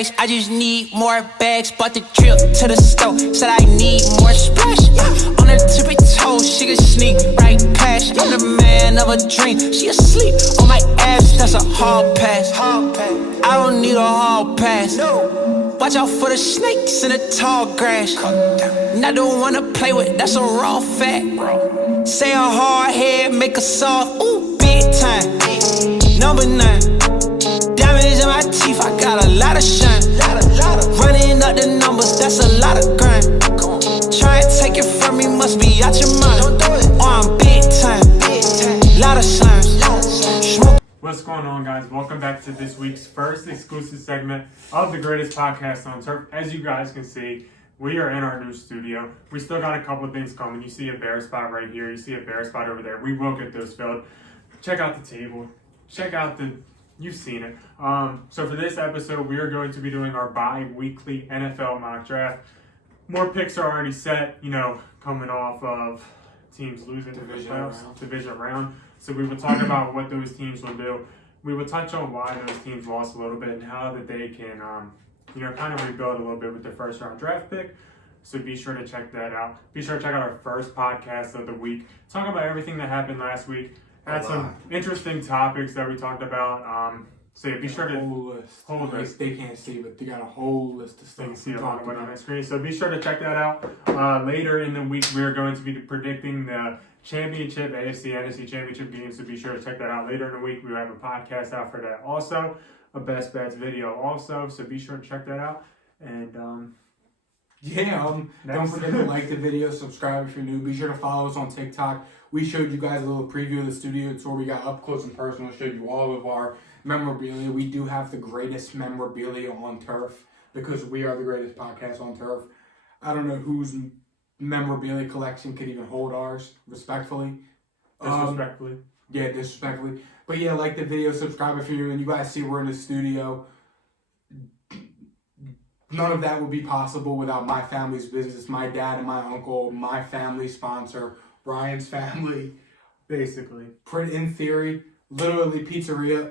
bags, I just need more bags. Bought the drip to the store, said I need more splash. On her tippy toes, she can sneak right past. I'm the man of a dream, she asleep on my ass, that's a hall pass. I don't need a hall pass. Watch out for the snakes in the tall grass. Not the one to play with, that's a raw fact. Say a hard head, make a soft, ooh, big time. Number 9, diamonds in my teeth, I got a lot of shine. Running up the numbers, that's a lot of grind. Try and take it from me, must be out your mind. Oh, I'm big time, lot of slimes. What's going on, guys? Welcome back to this week's first exclusive segment of the greatest podcast on turf. As you guys can see, we are in our new studio. We still got a couple of things coming. You see a bare spot right here. You see a bare spot over there. We will get those filled. Check out the table. Check out you've seen it. So for this episode, we are going to be doing our bi-weekly NFL mock draft. More picks are already set, coming off of teams losing division round. So we will talk about what those teams will do. We will touch on why those teams lost a little bit and how that they can, kind of rebuild a little bit with the first round draft pick. So be sure to check that out. Be sure to check out our first podcast of the week. Talk about everything that happened last week. Had some interesting topics that we talked about. So yeah, be sure to whole list. They can't see, but they got a whole list of stuff. You can see it on the screen. So be sure to check that out. Later in the week, we're going to be predicting the championship, AFC, NFC championship games. So be sure to check that out later in the week. We will have a podcast out for that also. A best bets video also. So be sure to check that out. And don't forget to like the video, subscribe if you're new. Be sure to follow us on TikTok. We showed you guys a little preview of the studio tour. We got up close and personal, showed you all of our memorabilia. We do have the greatest memorabilia on turf because we are the greatest podcast on turf. I don't know whose memorabilia collection could even hold ours, respectfully. Disrespectfully. Disrespectfully. But yeah, like the video, subscribe if you're new, and you guys see we're in the studio. None of that would be possible without my family's business, my dad and my uncle, my family sponsor, Brian's family. Basically. In theory, literally pizzeria.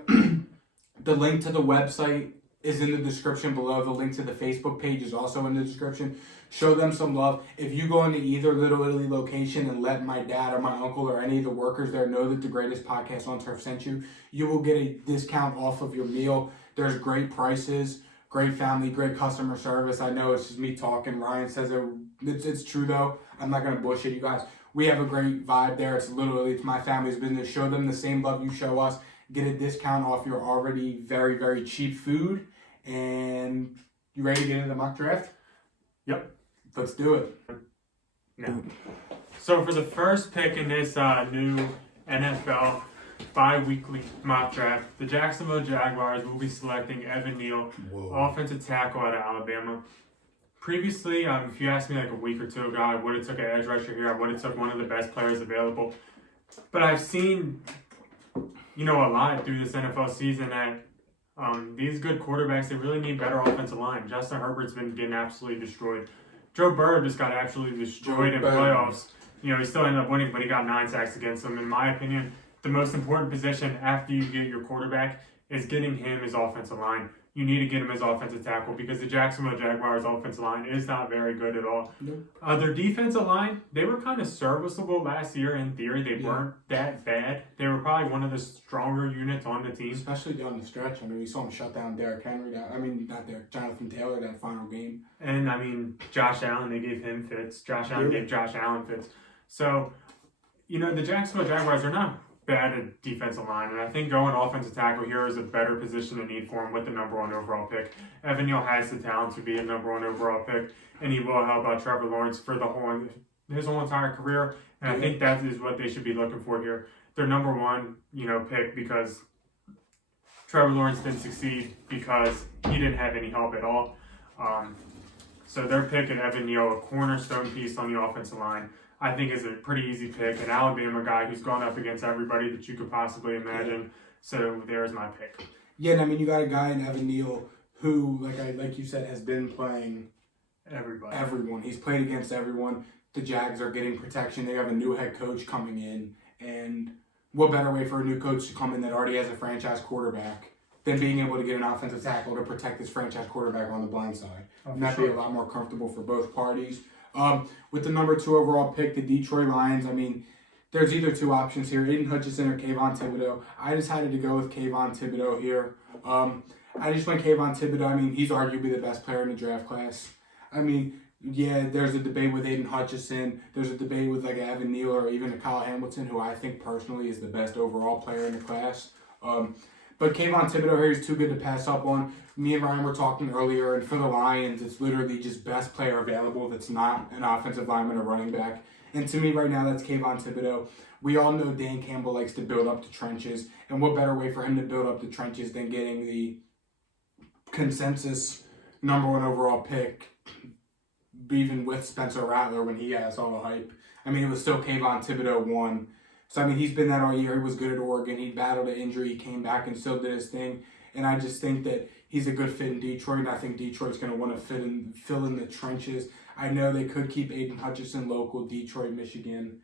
The link to the website is in the description below. The link to the Facebook page is also in the description. Show them some love. If you go into either Little Italy location and let my dad or my uncle or any of the workers there know that the greatest podcast on turf sent you, you will get a discount off of your meal. There's great prices. Great family, great customer service. I know it's just me talking. Ryan says it's true though. I'm not gonna bullshit you guys. We have a great vibe there. It's my family's business. Show them the same love you show us. Get a discount off your already very, very cheap food. And you ready to get into the mock draft? Yep. Let's do it. No. So for the first pick in this new NFL bi-weekly mock draft, the Jacksonville Jaguars will be selecting Evan Neal, offensive tackle out of Alabama. Previously, if you asked me like a week or two ago, I would have took an edge rusher here. I would have took one of the best players available. But I've seen, a lot through this NFL season that these good quarterbacks, they really need better offensive line. Justin Herbert's been getting absolutely destroyed. Joe Burrow just got absolutely destroyed in playoffs. He still ended up winning, but he got 9 sacks against them. In my opinion, the most important position after you get your quarterback is getting him his offensive line. You need to get him his offensive tackle because the Jacksonville Jaguars offensive line is not very good at all. Nope. Their defensive line, they were kind of serviceable last year in theory. They weren't that bad. They were probably one of the stronger units on the team. Especially down the stretch. We saw him shut down Derrick Henry. Jonathan Taylor that final game. And, Josh Allen, they gave him fits. Josh Allen gave Josh Allen fits. So, the Jacksonville Jaguars are not bad at defensive line, and I think going offensive tackle here is a better position to need for him with the number 1 overall pick. Evan Neal has the talent to be a number 1 overall pick, and he will help out Trevor Lawrence for his whole entire career, and I think that is what they should be looking for here. Their number 1, pick, because Trevor Lawrence didn't succeed because he didn't have any help at all. So they're picking Evan Neal, a cornerstone piece on the offensive line. I think is a pretty easy pick. An Alabama guy who's gone up against everybody that you could possibly imagine. Yeah. So there's my pick. Yeah, and you got a guy in Evan Neal who, like you said, has been playing everyone. He's played against everyone. The Jags are getting protection. They have a new head coach coming in. And what better way for a new coach to come in that already has a franchise quarterback than being able to get an offensive tackle to protect his franchise quarterback on the blind side. And that'd be a lot more comfortable for both parties. With the number 2 overall pick, the Detroit Lions, I mean, there's either two options here, Aiden Hutchinson or Kayvon Thibodeau. I decided to go with Kayvon Thibodeau here. I just went Kayvon Thibodeau. I mean, he's arguably the best player in the draft class. I mean, yeah, there's a debate with Aiden Hutchinson. There's a debate with like Evan Neal or even a Kyle Hamilton, who I think personally is the best overall player in the class. But Kayvon Thibodeau here is too good to pass up on. Me and Ryan were talking earlier, and for the Lions, it's literally just best player available that's not an offensive lineman or running back. And to me right now, that's Kayvon Thibodeau. We all know Dan Campbell likes to build up the trenches, and what better way for him to build up the trenches than getting the consensus number 1 overall pick, even with Spencer Rattler when he has all the hype. I mean, it was still Kayvon Thibodeau 1. So, I mean, he's been that all year. He was good at Oregon. He battled an injury. He came back and still did his thing. And I just think that he's a good fit in Detroit, and I think Detroit's going to want to fill in the trenches. I know they could keep Aiden Hutchinson local, Detroit, Michigan,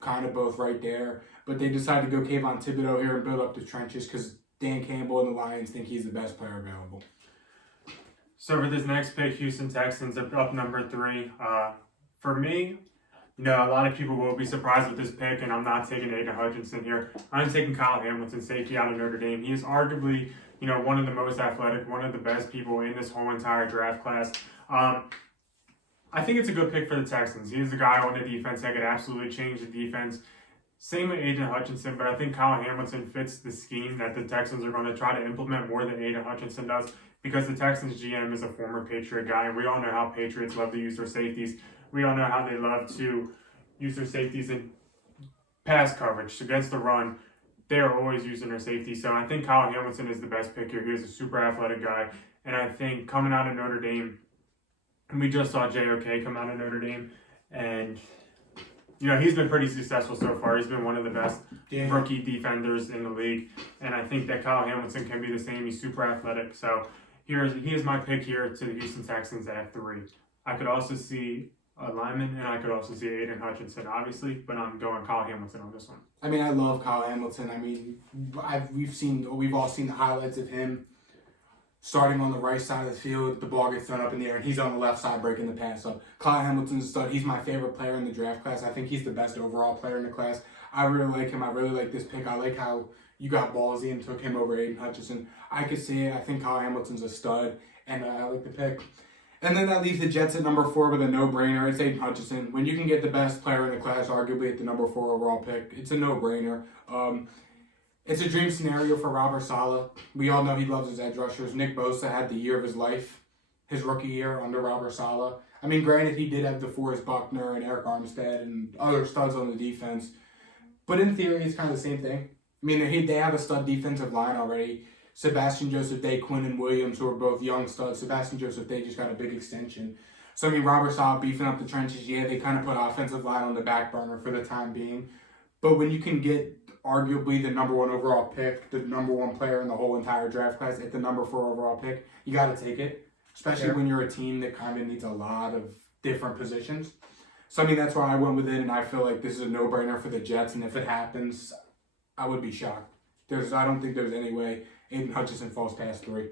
kind of both right there. But they decided to go Kayvon Thibodeau here and build up the trenches because Dan Campbell and the Lions think he's the best player available. So for this next pick, Houston Texans up number 3. For me, you know, a lot of people will be surprised with this pick, and I'm not taking Aiden Hutchinson here. I'm taking Kyle Hamilton, safety out of Notre Dame. He is arguably, you know, one of the most athletic, one of the best people in this whole entire draft class. I think it's a good pick for the Texans. He's the guy on the defense that could absolutely change the defense. Same with Aiden Hutchinson, but I think Kyle Hamilton fits the scheme that the Texans are going to try to implement more than Aiden Hutchinson does, because the Texans GM is a former Patriot guy, and we all know how Patriots love to use their safeties. We all know how they love to use their safeties in pass coverage against the run. They are always using their safety. So I think Kyle Hamilton is the best pick here. He's a super athletic guy. And I think coming out of Notre Dame, and we just saw JOK come out of Notre Dame, and you know, he's been pretty successful so far. He's been one of the best rookie defenders in the league. And I think that Kyle Hamilton can be the same. He's super athletic. So he is my pick here to the Houston Texans at 3. I could also see a lineman, and I could also see Aiden Hutchinson, obviously, but I'm going Kyle Hamilton on this one. I mean, I love Kyle Hamilton. I mean, we've all seen the highlights of him starting on the right side of the field. The ball gets thrown up in the air, and he's on the left side breaking the pass up. Kyle Hamilton's a stud. He's my favorite player in the draft class. I think he's the best overall player in the class. I really like him. I really like this pick. I like how you got ballsy and took him over Aiden Hutchinson. I could see it. I think Kyle Hamilton's a stud, and I like the pick. And then that leaves the Jets at number 4 with a no-brainer. It's Aiden Hutchinson. When you can get the best player in the class, arguably at the number 4 overall pick, it's a no-brainer. It's a dream scenario for Robert Saleh. We all know he loves his edge rushers. Nick Bosa had the year of his life, his rookie year under Robert Saleh. I mean, granted, he did have DeForest Buckner and Eric Armstead and other studs on the defense. But in theory, it's kind of the same thing. I mean, they have a stud defensive line already. Sebastian Joseph Day, Quinnen Williams, who are both young studs. Sebastian Joseph Day just got a big extension. So, I mean, Robert Saleh beefing up the trenches, yeah, they kind of put offensive line on the back burner for the time being. But when you can get arguably the number 1 overall pick, the number 1 player in the whole entire draft class at the number 4 overall pick, you got to take it, especially when you're a team that kind of needs a lot of different positions. So, I mean, that's why I went with it, and I feel like this is a no-brainer for the Jets, and if it happens, I would be shocked. I don't think there's any way Aiden Hutchinson falls past 3.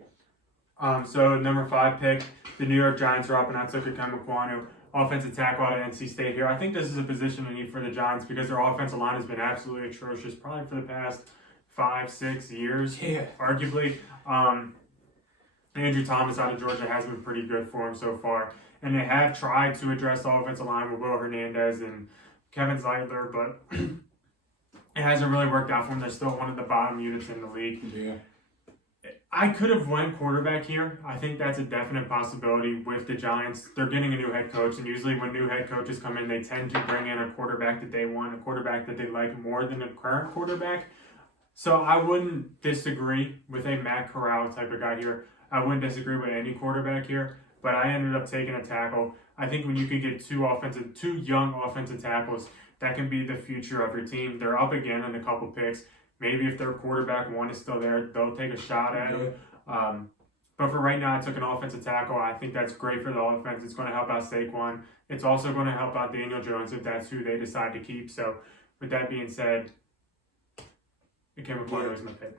So number 5 pick, the New York Giants are up, and I took Ikem offensive tackle out of NC State here. I think this is a position I need for the Giants because their offensive line has been absolutely atrocious, probably for the past 5-6 years, arguably. Andrew Thomas out of Georgia has been pretty good for him so far, and they have tried to address the offensive line with Will Hernandez and Kevin Zeitler, but it hasn't really worked out for them. They're still one of the bottom units in the league. Yeah. I could have went quarterback here. I think that's a definite possibility with the Giants. They're getting a new head coach, and usually when new head coaches come in, they tend to bring in a quarterback that they want, a quarterback that they like more than a current quarterback. So I wouldn't disagree with a Matt Corral type of guy here. I wouldn't disagree with any quarterback here, but I ended up taking a tackle. I think when you could get two young offensive tackles, that can be the future of your team. They're up again in a couple picks. Maybe if their quarterback 1 is still there, they'll take a shot at him. But for right now, I took an offensive tackle. I think that's great for the offense. It's going to help out Saquon. It's also going to help out Daniel Jones if that's who they decide to keep. So with that being said, Ikem was my pick.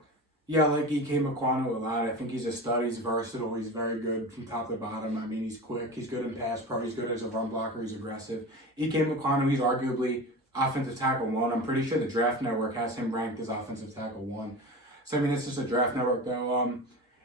Yeah, I like Ike Mekwonu a lot. I think he's a stud. He's versatile. He's very good from top to bottom. I mean, he's quick. He's good in pass pro. He's good as a run blocker. He's aggressive. Ike Mekwonu, he's arguably offensive tackle 1. I'm pretty sure the Draft Network has him ranked as offensive tackle 1. So, I mean, it's just a Draft Network, though.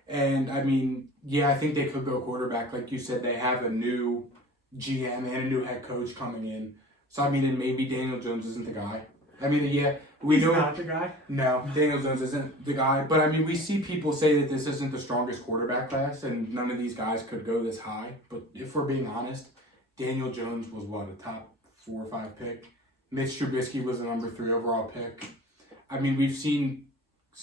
And, I mean, yeah, I think they could go quarterback. Like you said, they have a new GM and a new head coach coming in. So, I mean, and maybe Daniel Jones isn't the guy. I mean, yeah, we know. He's not the guy? No, Daniel Jones isn't the guy. But, I mean, we see people say that this isn't the strongest quarterback class, and none of these guys could go this high. But if we're being honest, Daniel Jones was, a top 4 or 5 pick? Mitch Trubisky was the number 3 overall pick. I mean, we've seen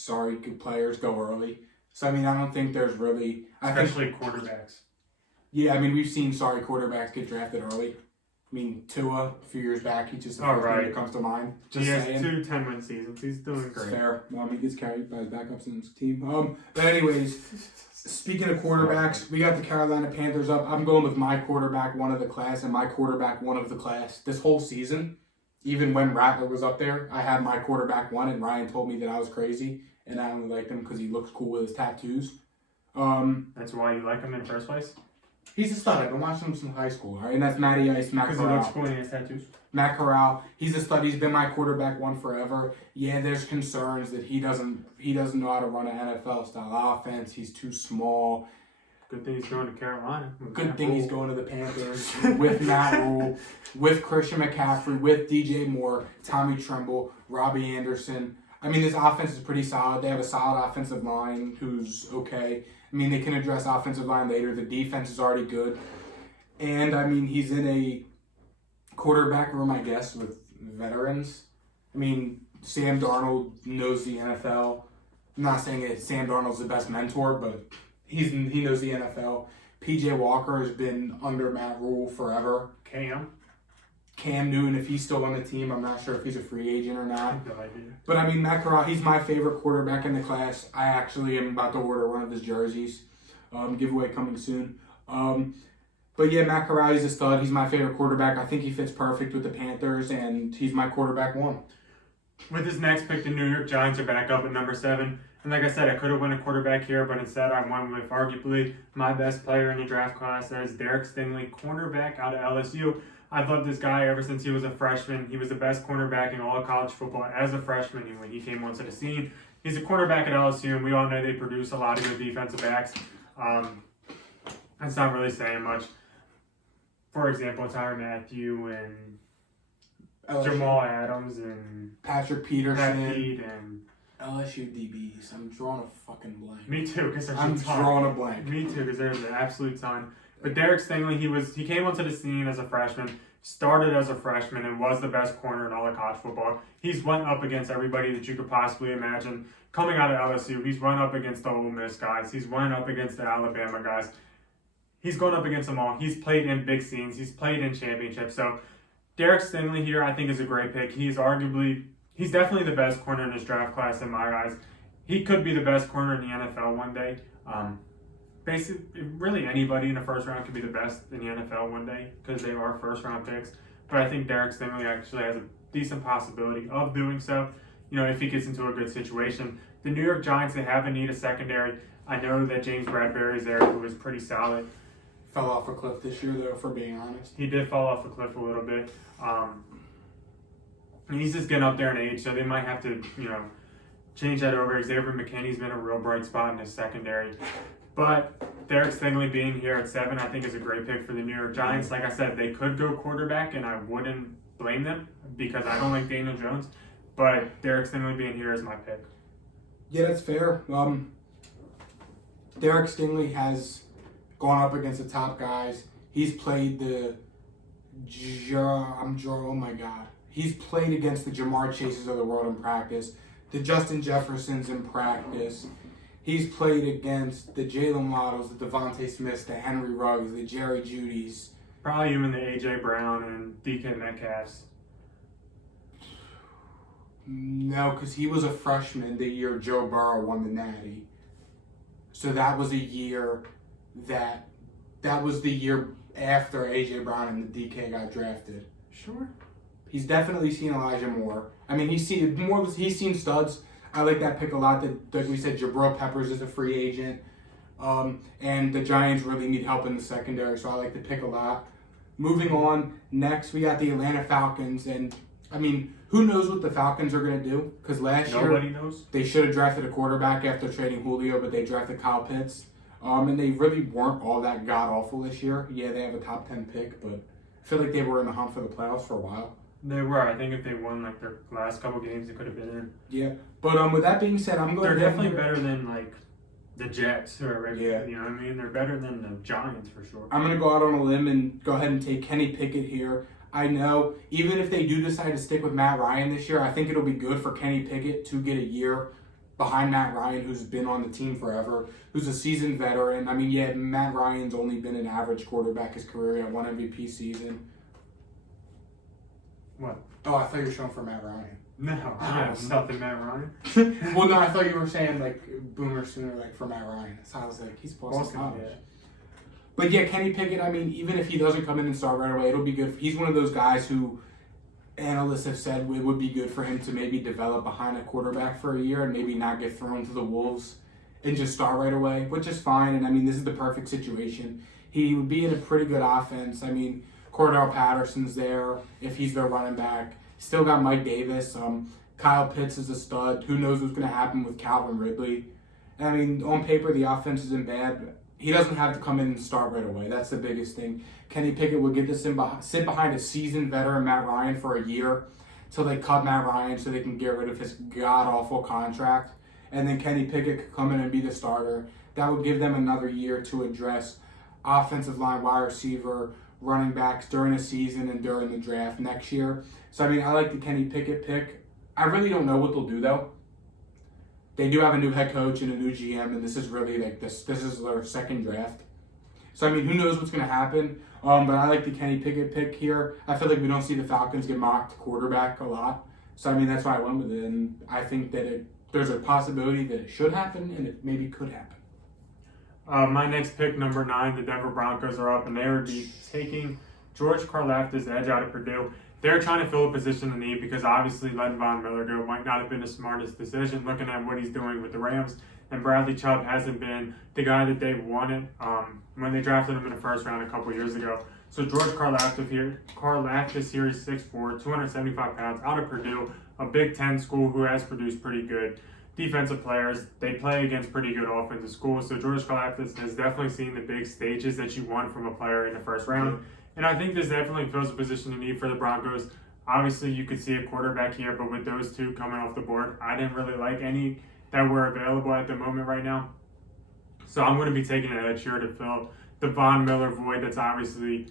good players go early. So, I mean, I don't think there's really... Especially quarterbacks. Yeah, I mean, we've seen quarterbacks get drafted early. I mean, Tua, a few years back, he's just the first thing that comes to mind. He has 2 10-win seasons. He's doing great. Fair. He gets carried by his backups in his team. But anyways, speaking of quarterbacks, we got the Carolina Panthers up. I'm going with my quarterback 1 of the class and my quarterback 1 of the class. This whole season, even when Rattler was up there, I had my quarterback 1, and Ryan told me that I was crazy, and I only liked him because he looks cool with his tattoos. That's why you like him in the first place? He's a stud. I've been watching him since high school, all right? And that's Matty Ice, Matt Corral. Because he looks cool in his tattoos? Matt Corral, he's a stud. He's been my quarterback 1 forever. Yeah, there's concerns that he doesn't know how to run an NFL-style offense. He's too small. Good thing he's going to Carolina. Good thing he's going to the Panthers with Matt Rule, with Christian McCaffrey, with DJ Moore, Tommy Tremble, Robbie Anderson. I mean, this offense is pretty solid. They have a solid offensive line who's okay. I mean, they can address offensive line later. The defense is already good. And, I mean, he's in a quarterback room, I guess, with veterans. I mean, Sam Darnold knows the NFL. I'm not saying that Sam Darnold's the best mentor, but he knows the NFL. P.J. Walker has been under Matt Rule forever. Cam Newton, if he's still on the team, I'm not sure if he's a free agent or not. No idea. But, I mean, Matt Corral, he's my favorite quarterback in the class. I actually am about to order one of his jerseys. Giveaway coming soon. But, yeah, Matt Corral, he's a stud. He's my favorite quarterback. I think he fits perfect with the Panthers, and he's my quarterback 1. With his next pick, the New York Giants are back up at number 7. And like I said, I could have won a quarterback here, but instead I went with arguably my best player in the draft class. That is Derek Stingley, cornerback out of LSU. I've loved this guy ever since he was a freshman. He was the best cornerback in all of college football as a freshman when he came onto the scene. He's a cornerback at LSU, and we all know they produce a lot of good defensive backs. That's not really saying much. For example, Tyrann Mathieu and LSU. Jamal Adams and Patrick Peterson. Pat Pete and LSU DBs. I'm drawing a fucking blank. Me too, because there's I'm a ton. drawing a blank. Me too, because there's an absolute ton. But Derek Stingley, he came onto the scene as a freshman, started as a freshman, and was the best corner in all of college football. He's went up against everybody that you could possibly imagine. Coming out of LSU, he's run up against the Ole Miss guys. He's run up against the Alabama guys. He's going up against them all. He's played in big scenes. He's played in championships. So Derek Stingley here, I think, is a great pick. He's definitely the best corner in this draft class in my eyes. He could be the best corner in the NFL one day. Basically, really anybody in the first round could be the best in the NFL one day because they are first round picks. But I think Derek Stingley actually has a decent possibility of doing so, if he gets into a good situation. The New York Giants, they have a need a secondary. I know that James Bradbury's there, who is pretty solid. Fell off a cliff this year, though, for being honest. He did fall off a cliff a little bit. He's just getting up there in age, so they might have to, change that over. Xavier McKinney's been a real bright spot in his secondary. But Derek Stingley being here at 7, I think is a great pick for the New York Giants. Like I said, they could go quarterback, and I wouldn't blame them because I don't like Daniel Jones. But Derek Stingley being here is my pick. Yeah, that's fair. Derek Stingley has gone up against the top guys. He's played He's played against the Jamar Chases of the world in practice, the Justin Jeffersons in practice. He's played against the Jalen Waddles, the Devontae Smiths, the Henry Ruggs, the Jerry Judys. Probably even the A.J. Brown and DK Metcalfs. No, because he was a freshman the year Joe Burrow won the Natty. So that was a year that was the year after A.J. Brown and the DK got drafted. Sure. He's definitely seen Elijah Moore. I mean, he's seen studs. I like that pick a lot. Like we said, Jabril Peppers is a free agent. And the Giants really need help in the secondary, so I like the pick a lot. Moving on, next we got the Atlanta Falcons, and I mean, who knows what the Falcons are going to do? Because Nobody knows. They should have drafted a quarterback after trading Julio, but they drafted Kyle Pitts. And they really weren't all that god-awful this year. Yeah, they have a top 10 pick, but I feel like they were in the hunt for the playoffs for a while. They were. I think if they won like their last couple games, they could have been in. Yeah, but with that being said, I'm going. They're definitely better than like the Jets, who are Yeah. You know what I mean? They're better than the Giants for sure. I'm going to go out on a limb and go ahead and take Kenny Pickett here. I know, even if they do decide to stick with Matt Ryan this year, I think it'll be good for Kenny Pickett to get a year behind Matt Ryan, who's been on the team forever, who's a seasoned veteran. I mean, yeah, Matt Ryan's only been an average quarterback his career. He had one MVP season. What? Oh, I thought you were showing for Matt Ryan. No, yeah, nothing Matt Ryan. Well, no, I thought you were saying like Boomer Sooner, like for Matt Ryan. So I was like, he's Boston College. Yeah. But yeah, Kenny Pickett, I mean, even if he doesn't come in and start right away, it'll be good. He's one of those guys who analysts have said it would be good for him to maybe develop behind a quarterback for a year and maybe not get thrown to the wolves and just start right away, which is fine. And I mean, this is the perfect situation. He would be in a pretty good offense. I mean, Cordell Patterson's there if he's their running back. Still got Mike Davis. Kyle Pitts is a stud. Who knows what's going to happen with Calvin Ridley? And I mean, on paper, the offense isn't bad. He doesn't have to come in and start right away. That's the biggest thing. Kenny Pickett would get to sit behind a seasoned veteran Matt Ryan for a year till they cut Matt Ryan so they can get rid of his god-awful contract. And then Kenny Pickett could come in and be the starter. That would give them another year to address offensive line, wide receiver, running backs during the season and during the draft next year. So, I mean, I like the Kenny Pickett pick. I really don't know what they'll do, though. They do have a new head coach and a new GM, and this is really like this is their second draft. So, I mean, who knows what's going to happen. But I like the Kenny Pickett pick here. I feel like we don't see the Falcons get mocked quarterback a lot. So, I mean, that's why I went with it. And I think that there's a possibility that it should happen and it maybe could happen. My next pick, number 9, the Denver Broncos are up, and they would be taking George Karlaftis, edge out of Purdue. They're trying to fill a position of need because obviously letting Von Miller go might not have been the smartest decision looking at what he's doing with the Rams. And Bradley Chubb hasn't been the guy that they wanted when they drafted him in the first round a couple years ago. So George Karlaftis here is 6'4", 275 pounds, out of Purdue, a Big Ten school who has produced pretty good defensive players. They play against pretty good offensive schools. So George Karlaftis has definitely seen the big stages that you want from a player in the first round. And I think this definitely fills a position of need for the Broncos. Obviously, you could see a quarterback here, but with those two coming off the board, I didn't really like any that were available at the moment right now. So I'm going to be taking an edge here to fill the Von Miller void that's obviously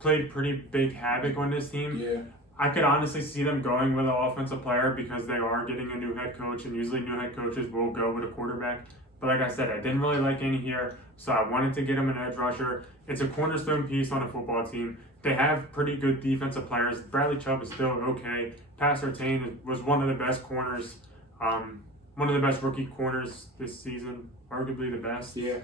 played pretty big havoc on this team. Yeah. I could honestly see them going with an offensive player because they are getting a new head coach, and usually new head coaches will go with a quarterback. But like I said, I didn't really like any here, so I wanted to get him an edge rusher. It's a cornerstone piece on a football team. They have pretty good defensive players. Bradley Chubb is still okay. Pat Surtain was one of the best corners, one of the best rookie corners this season, arguably the best. Yeah,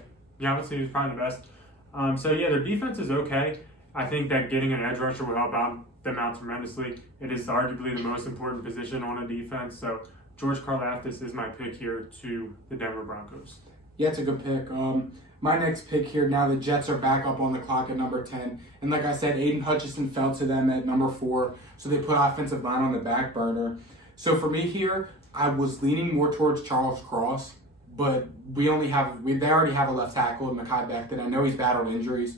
I would say he was probably the best. So yeah, their defense is okay. I think that getting an edge rusher will help them out tremendously. It is arguably the most important position on a defense. So George Karlaftis is my pick here to the Denver Broncos. Yeah, it's a good pick. My next pick here, now the Jets are back up on the clock at number 10. And like I said, Aiden Hutchinson fell to them at number 4. So they put offensive line on the back burner. So for me here, I was leaning more towards Charles Cross. But they already have a left tackle in Mekhi Becton. I know he's battled injuries.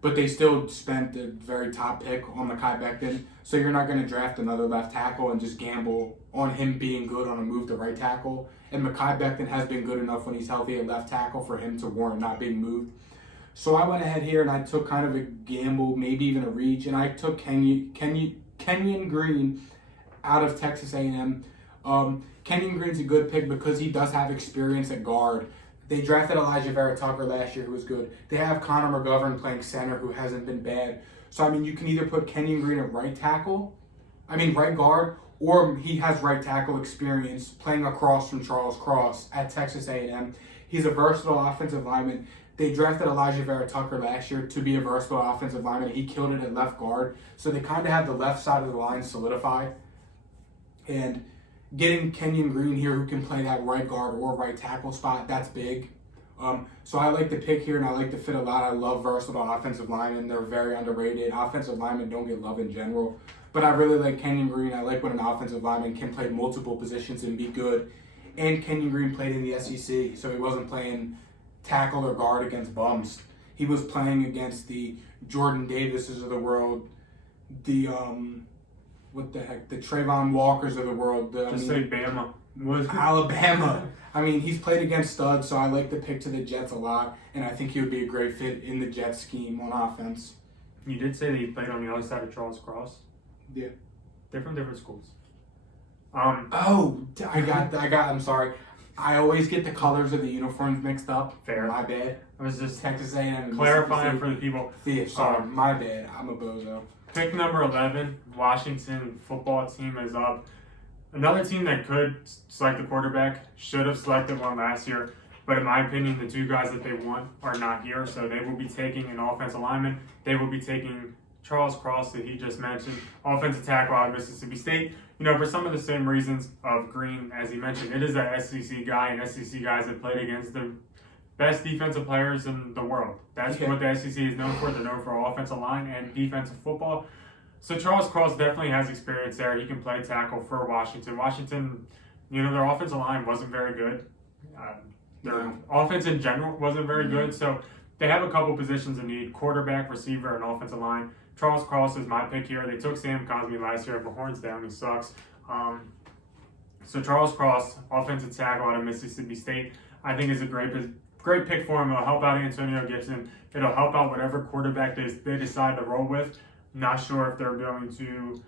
But they still spent the very top pick on Mekhi Becton. So you're not going to draft another left tackle and just gamble on him being good on a move to right tackle. And Mekhi Becton has been good enough when he's healthy at left tackle for him to warrant not being moved. So I went ahead here and I took kind of a gamble, maybe even a reach, and I took Kenyon Green out of Texas A&M. Kenyon Green's a good pick because he does have experience at guard. They drafted Elijah Vera Tucker last year, who was good. They have Connor McGovern playing center, who hasn't been bad. So, I mean, you can either put Kenyon Green at right guard, or he has right tackle experience playing across from Charles Cross at Texas A&M. He's a versatile offensive lineman. They drafted Elijah Vera Tucker last year to be a versatile offensive lineman. He killed it at left guard. So they kind of have the left side of the line solidified. And getting Kenyon Green here who can play that right guard or right tackle spot, that's big. So I like the pick here, and I like the fit a lot. I love versatile offensive linemen. They're very underrated. Offensive linemen don't get love in general. But I really like Kenyon Green. I like when an offensive lineman can play multiple positions and be good. And Kenyon Green played in the SEC, so he wasn't playing tackle or guard against bums. He was playing against the Jordan Davises of the world, the the Trayvon Walkers of the world. Say Bama. Alabama. I mean, he's played against studs, so I like the pick to the Jets a lot, and I think he would be a great fit in the Jets scheme on offense. You did say that he played on the other side of Charles Cross. Yeah. They're from different schools. I'm sorry. I always get the colors of the uniforms mixed up. Fair. My bad. I was just Texas A&M. clarifying for the people. Yeah, sorry. My bad. I'm a bozo. Pick number 11, Washington football team is up. Another team that could select a quarterback, should have selected one last year, but in my opinion, the two guys that they want are not here, so they will be taking an offensive lineman. They will be taking Charles Cross that he just mentioned, offensive tackle out of Mississippi State. You know, for some of the same reasons of Green, as he mentioned, it is an SEC guy, and SEC guys have played against the best defensive players in the world. That's what the SEC is known for. They're known for offensive line and defensive football. So Charles Cross definitely has experience there. He can play tackle for Washington. Washington, you know, their offensive line wasn't very good. Their offense in general wasn't very good. So they have a couple positions in need: quarterback, receiver, and offensive line. Charles Cross is my pick here. They took Sam Cosmi last year, but horns down, he sucks. So Charles Cross, offensive tackle out of Mississippi State, I think is a great pick for him. It'll help out Antonio Gibson. It'll help out whatever quarterback they decide to roll with. Not sure if they're going to,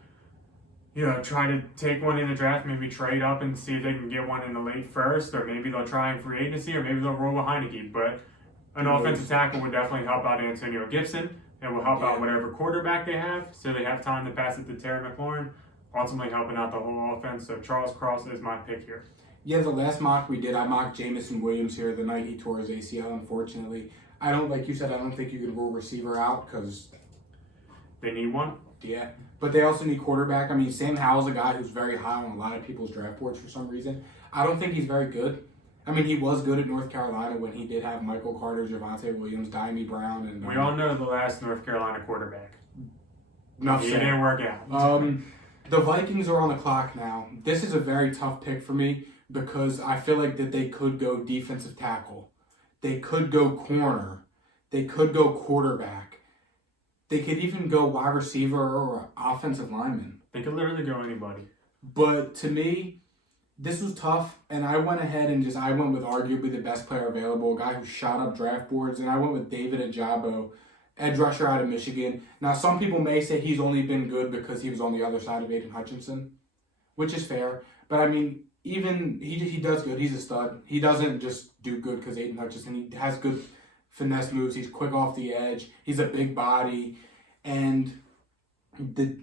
you know, try to take one in the draft, maybe trade up and see if they can get one in the late first, or maybe they'll try in free agency, or maybe they'll roll with Heineke. But an offensive tackle would definitely help out Antonio Gibson. It will help out whatever quarterback they have, so they have time to pass it to Terry McLaurin, ultimately helping out the whole offense. So Charles Cross is my pick here. Yeah, the last mock we did, I mocked Jamison Williams here the night he tore his ACL, unfortunately. I don't think you can rule receiver out because they need one. Yeah, but they also need quarterback. I mean, Sam Howell's a guy who's very high on a lot of people's draft boards for some reason. I don't think he's very good. I mean, he was good at North Carolina when he did have Michael Carter, Javonte Williams, Dimey Brown, and we all know the last North Carolina quarterback. He didn't work out. The Vikings are on the clock now. This is a very tough pick for me because I feel like that they could go defensive tackle, they could go corner, they could go quarterback, they could even go wide receiver or offensive lineman. They could literally go anybody. But to me, this was tough, and I went ahead and I went with arguably the best player available, a guy who shot up draft boards, and I went with David Ajabo, edge rusher out of Michigan. Now, some people may say he's only been good because he was on the other side of Aiden Hutchinson, which is fair. But, I mean, even he does good. He's a stud. He doesn't just do good because Aiden Hutchinson. He has good finesse moves. He's quick off the edge. He's a big body, and the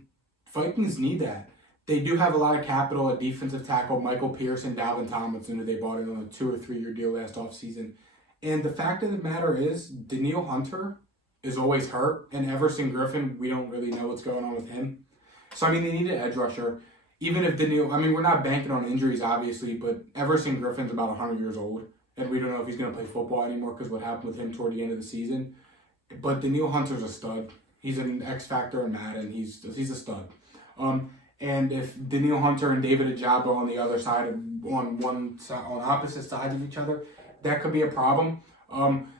Vikings need that. They do have a lot of capital at defensive tackle, Michael Pierce and Dalvin Tomlinson, who they bought in on a 2 or 3 year deal last offseason. And the fact of the matter is, Danielle Hunter is always hurt, and Everson Griffin, we don't really know what's going on with him. So, I mean, they need an edge rusher. Even if we're not banking on injuries, obviously, but Everson Griffin's about 100 years old, and we don't know if he's going to play football anymore because what happened with him toward the end of the season. But Danielle Hunter's a stud. He's an X factor in Madden. He's a stud. And if Danielle Hunter and David Ajabo on the other side, on opposite sides of each other, that could be a problem.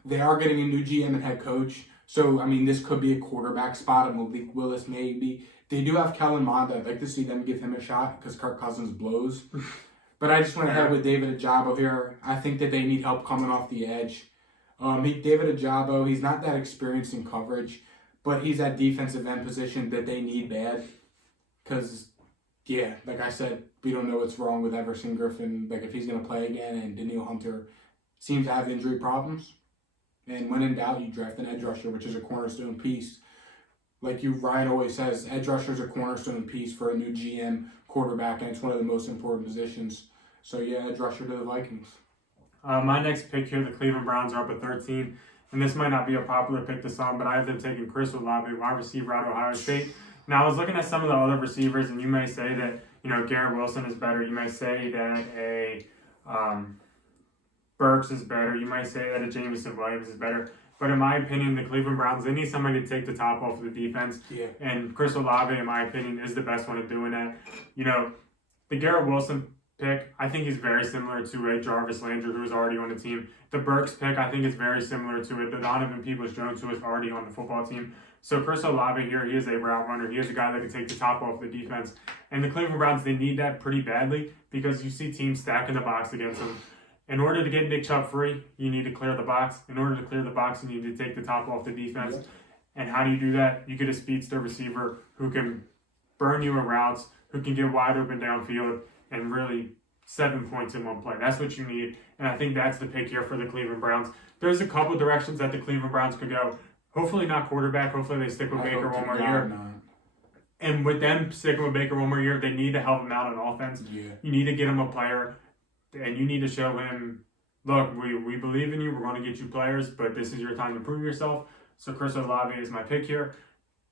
They are getting a new GM and head coach. So, I mean, this could be a quarterback spot, and Malik Willis maybe. They do have Kellen Mond. I'd like to see them give him a shot because Kirk Cousins blows. But I just went ahead with David Ajabo here. I think that they need help coming off the edge. David Ajabo, he's not that experienced in coverage, but he's at defensive end position that they need bad. Because, yeah, like I said, we don't know what's wrong with Everson Griffin, like if he's going to play again, and Danielle Hunter seems to have injury problems. And when in doubt, you draft an edge rusher, which is a cornerstone piece. Like Ryan always says, edge rusher is a cornerstone piece for a new GM quarterback, and it's one of the most important positions. So, yeah, edge rusher to the Vikings. My next pick here, the Cleveland Browns are up at 13. And this might not be a popular pick to some, but I have them taking Chris Olave, wide receiver out of Ohio State. Now, I was looking at some of the other receivers, and you may say that, Garrett Wilson is better. You might say that a Burks is better. You might say that a Jameson Williams is better. But in my opinion, the Cleveland Browns, they need somebody to take the top off of the defense. Yeah. And Chris Olave, in my opinion, is the best one at doing that. The Garrett Wilson pick, I think, is very similar to a Jarvis Landry, who is already on the team. The Burks pick, I think, is very similar to it. The Donovan Peoples-Jones, who is already on the football team. So Chris Olave here, he is a route runner. He is a guy that can take the top off the defense. And the Cleveland Browns, they need that pretty badly because you see teams stacking the box against them. In order to get Nick Chubb free, you need to clear the box. In order to clear the box, you need to take the top off the defense. Yep. And how do you do that? You get a speedster receiver who can burn you in routes, who can get wide open downfield, and really 7 points in one play. That's what you need. And I think that's the pick here for the Cleveland Browns. There's a couple directions that the Cleveland Browns could go. Hopefully not quarterback. Hopefully they stick with Baker one more year. Not. And with them sticking with Baker one more year, they need to help him out on offense. Yeah. You need to get him a player. And you need to show him, look, we believe in you. We're going to get you players, but this is your time to prove yourself. So Chris Olave is my pick here.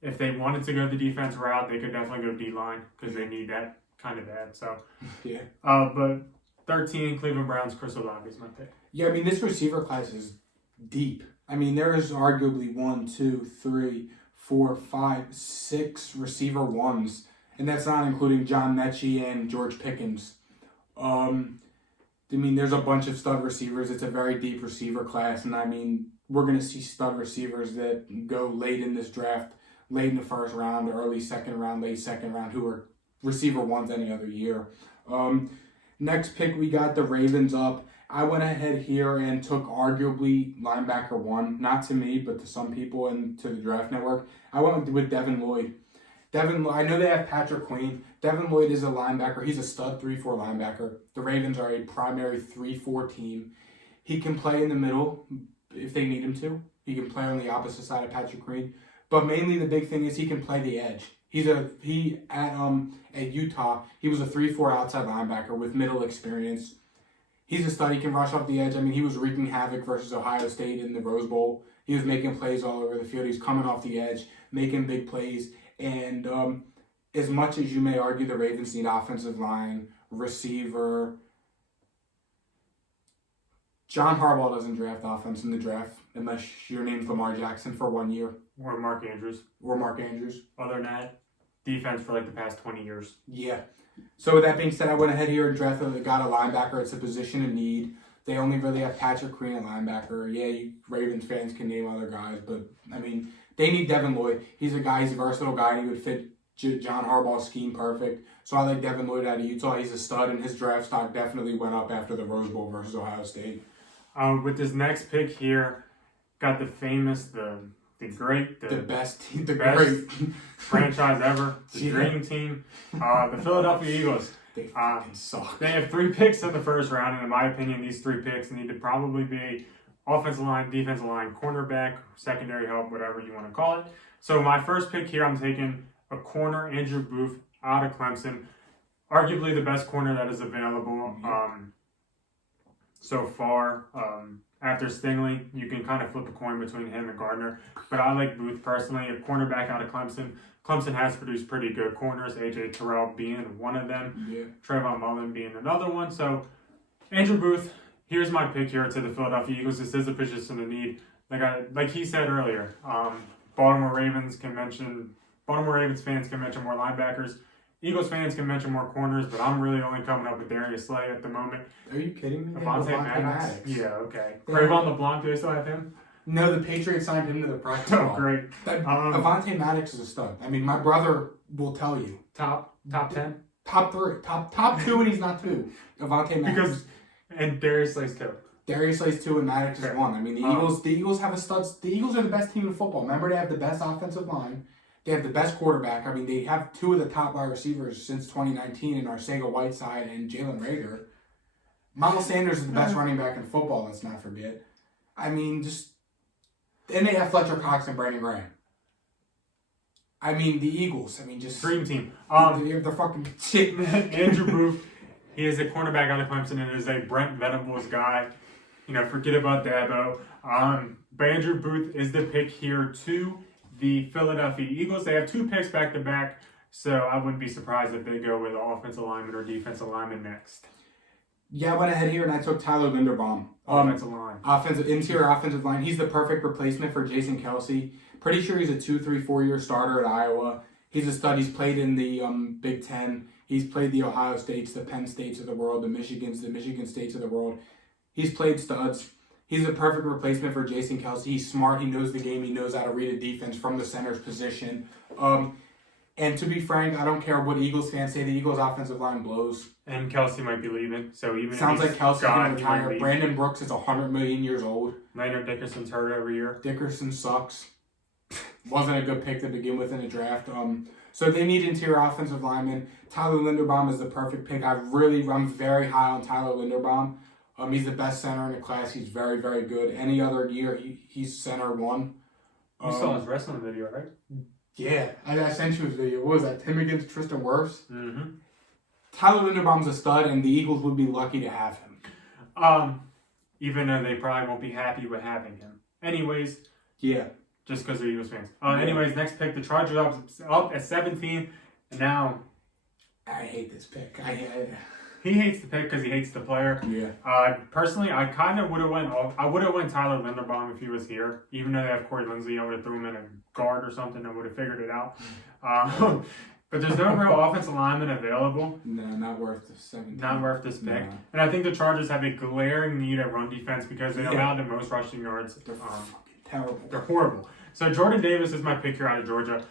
If they wanted to go the defense route, they could definitely go D-line because they need that kind of bad. So, yeah. But 13, Cleveland Browns, Chris Olave is my pick. Yeah, I mean, this receiver class is deep. I mean, there is arguably 1, 2, 3, 4, 5, 6 receiver ones, and that's not including John Mechie and George Pickens. I mean, there's a bunch of stud receivers. It's a very deep receiver class, and I mean, we're going to see stud receivers that go late in this draft, late in the first round, early second round, late second round, who are receiver ones any other year. Next pick, we got the Ravens up. I went ahead here and took arguably linebacker 1, not to me, but to some people and to the Draft Network. I went with Devin Lloyd. I know they have Patrick Queen. Devin Lloyd is a linebacker. He's a stud 3-4 linebacker. The Ravens are a primary 3-4 team. He can play in the middle if they need him to. He can play on the opposite side of Patrick Queen. But mainly the big thing is he can play the edge. At Utah, he was a 3-4 outside linebacker with middle experience. He's a stud. He can rush off the edge. I mean, he was wreaking havoc versus Ohio State in the Rose Bowl. He was making plays all over the field. He's coming off the edge, making big plays. And as much as you may argue the Ravens need offensive line, receiver, John Harbaugh doesn't draft offense in the draft unless your name's Lamar Jackson for 1 year. Or Mark Andrews. Other than that, defense for like the past 20 years. Yeah. So with that being said, I went ahead here and drafted, got a linebacker. It's a position of need. They only really have Patrick Queen at linebacker. Yeah, you Ravens fans can name other guys, but I mean, they need Devin Lloyd. He's a guy, he's a versatile guy, and he would fit John Harbaugh's scheme perfect. So I like Devin Lloyd out of Utah. He's a stud, and his draft stock definitely went up after the Rose Bowl versus Ohio State. With this next pick here, got the famous, the great, the best franchise ever, the dream team, the Philadelphia Eagles. They fucking suck. They have 3 picks in the first round, and in my opinion, these 3 picks need to probably be offensive line, defensive line, cornerback, secondary help, whatever you want to call it. So my first pick here, I'm taking a corner, Andrew Booth, out of Clemson. Arguably the best corner that is available so far. After Stingley, you can kind of flip a coin between him and Gardner. But I like Booth personally, a cornerback out of Clemson. Clemson has produced pretty good corners, A.J. Terrell being one of them, Trayvon Mullen being another one. So Andrew Booth, here's my pick here to the Philadelphia Eagles. This is a position of need. Like he said earlier, Baltimore Ravens fans can mention more linebackers. Eagles fans can mention more corners, but I'm really only coming up with Darius Slay at the moment. Are you kidding me? Avonte Maddox? Yeah, okay. Trayvon LeBlanc, do they still have him? No, the Patriots signed him to the practice squad. Oh, great. Avonte Maddox is a stud. I mean, my brother will tell you. Top 10? Top 3. Top 2, and he's not 2. Avonte Maddox. And Darius Slay's 2. Darius Slay's 2 and Maddox is 1. I mean, the Eagles have a stud. The Eagles are the best team in football. Remember, they have the best offensive line. They have the best quarterback. I mean, they have 2 of the top wide receivers since 2019 in Arcega-Whiteside and Jalen Reagor. Miles Sanders is the best running back in football, let's not forget. I mean, and they have Fletcher Cox and Brandon Graham. I mean, the Eagles, Dream team. They're fucking shit. Andrew Booth, he is a cornerback out of Clemson and is a Brent Venables guy. Forget about Dabo. But Andrew Booth is the pick here to the Philadelphia Eagles. They have 2 picks back-to-back. So I wouldn't be surprised if they go with an offensive lineman or defensive lineman next. Yeah, I went ahead here and I took Tyler Linderbaum. Interior offensive line. He's the perfect replacement for Jason Kelce. Pretty sure he's a 2, 3, 4-year starter at Iowa. He's a stud. He's played in the Big Ten. He's played the Ohio States, the Penn States of the world, the Michigan States of the world. He's played studs. He's a perfect replacement for Jason Kelce. He's smart. He knows the game. He knows how to read a defense from the center's position. And to be frank, I don't care what Eagles fans say. The Eagles' offensive line blows. And Kelce might be leaving, so even sounds like Kelce's going to retire. leave. Brandon Brooks is 100 million years old. Leonard Dickerson's hurt every year. Dickerson sucks. Wasn't a good pick to begin with in the draft. So they need interior offensive linemen. Tyler Linderbaum is the perfect pick. I'm very high on Tyler Linderbaum. He's the best center in the class. He's very, very good. Any other year, he's center one. You saw his wrestling video, right? Yeah, I sent you his video. What was that? Tim against Tristan Wirfs? Mm-hmm. Tyler Linderbaum's a stud, and the Eagles would be lucky to have him. Even though they probably won't be happy with having him. Anyways. Yeah. Just because they're Eagles fans. Anyways, next pick, the Chargers up at 17. And now... I hate this pick. He hates the pick because he hates the player. Yeah. Personally, I kind of would have went Tyler Linderbaum if he was here. Even though they have Corey Linsley, I would have threw him in a guard or something. I would have figured it out. But there's no real offensive lineman available. No, not worth the 17. Not worth this pick. No. And I think the Chargers have a glaring need at run defense because they allowed the most rushing yards. They're fucking terrible. They're horrible. So Jordan Davis is my pick here out of Georgia.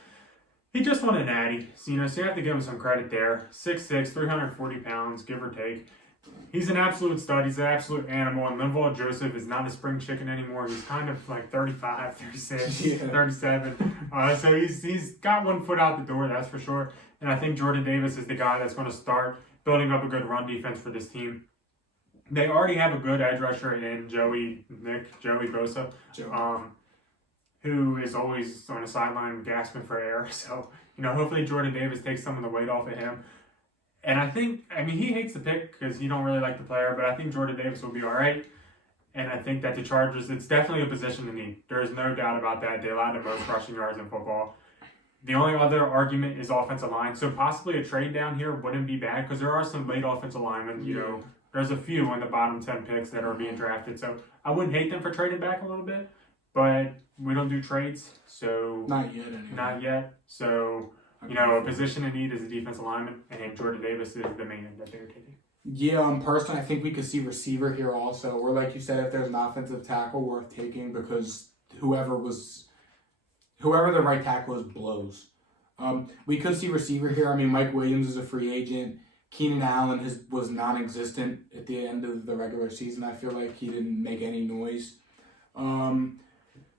He just won a natty, so you have to give him some credit there. 6'6", 340 pounds, give or take. He's an absolute stud. He's an absolute animal. And Linval Joseph is not a spring chicken anymore. He's kind of like 35, 36, 37. So he's got one foot out the door, that's for sure. And I think Jordan Davis is the guy that's going to start building up a good run defense for this team. They already have a good edge rusher in Joey Bosa. Who is always on the sideline gasping for air. So, hopefully Jordan Davis takes some of the weight off of him. And he hates the pick because you don't really like the player, but I think Jordan Davis will be all right. And I think that the Chargers, it's definitely a position to need. There's no doubt about that. They allow the most rushing yards in football. The only other argument is offensive line. So possibly a trade down here wouldn't be bad because there are some late offensive linemen. There's a few in the bottom 10 picks that are being drafted. So I wouldn't hate them for trading back a little bit. But we don't do trades, so... Not yet, anyway. Not yet. So, a position in need is a defensive lineman, and Jordan Davis is the main that they're taking. Yeah, personally, I think we could see receiver here also. Or like you said, if there's an offensive tackle worth taking, because whoever the right tackle is blows. We could see receiver here. Mike Williams is a free agent. Keenan Allen was non-existent at the end of the regular season. I feel like he didn't make any noise.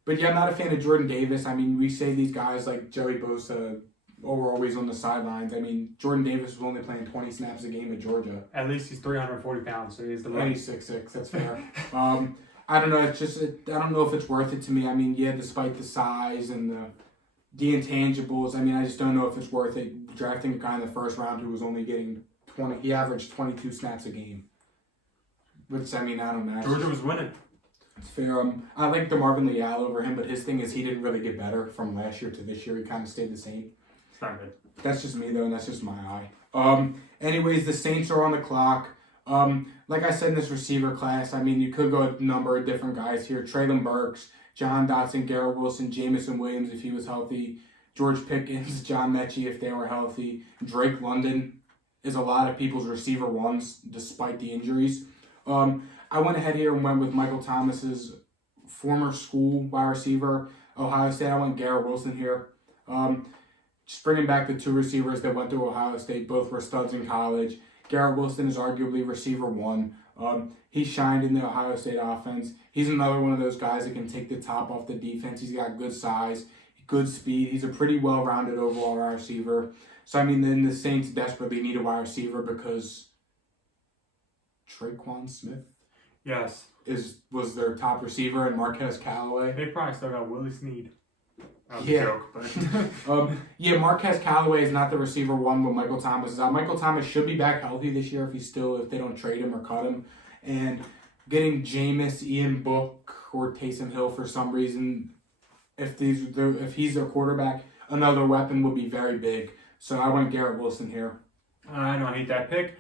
But yeah, I'm not a fan of Jordan Davis. We say these guys like Joey Bosa are always on the sidelines. Jordan Davis was only playing 20 snaps a game at Georgia. At least he's 340 pounds, so he's the right. He's 6'6", that's fair. I don't know. I don't know if it's worth it to me. Despite the size and the intangibles, I just don't know if it's worth it drafting a guy in the first round who was only getting 20. He averaged 22 snaps a game. Which, I don't know. Georgia was winning. It's fair. I like DeMarvin Leal over him, but his thing is he didn't really get better from last year to this year. He kind of stayed the same. It's not good. That's just me, though, and that's just my eye. Anyways, the Saints are on the clock. Like I said in this receiver class, you could go a number of different guys here. Traylon Burks, John Dotson, Garrett Wilson, Jamison Williams if he was healthy, George Pickens, John Mechie if they were healthy. Drake London is a lot of people's receiver ones despite the injuries. I went ahead here and went with Michael Thomas's former school wide receiver, Ohio State. I went Garrett Wilson here. Just bringing back the two receivers that went to Ohio State. Both were studs in college. Garrett Wilson is arguably receiver one. He shined in the Ohio State offense. He's another one of those guys that can take the top off the defense. He's got good size, good speed. He's a pretty well-rounded overall wide receiver. So, then the Saints desperately need a wide receiver because Traquan Smith Yes. was their top receiver, and Marquez Callaway. They probably still got Willie Snead. That was Yeah. a joke, but Marquez Callaway is not the receiver one, but Michael Thomas is out. Michael Thomas should be back healthy this year if they don't trade him or cut him. And getting Jameis, Ian Book, or Taysom Hill for some reason, if he's their quarterback, another weapon would be very big. So I went Garrett Wilson here. I don't hate that pick.